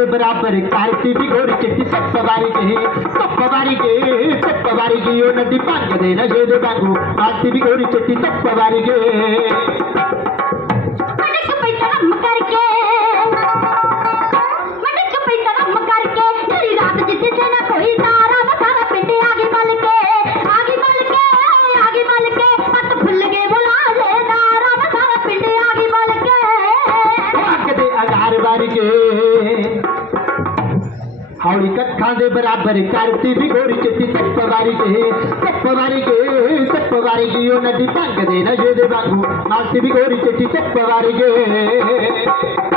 दे बराबर कारती भी गोरी चिट्टी चप वारी गई ओ नदी भंग दे नशे दे वांगू कारती भी गोरी चिट्टी चप वारी गई हौली कखा दे बराबर करती भी गोरी चिट्टी चप वारी गई ओ नदी भंग दे नशे दे वांगू मारती भी गोरी चिट्टी चप वारी गई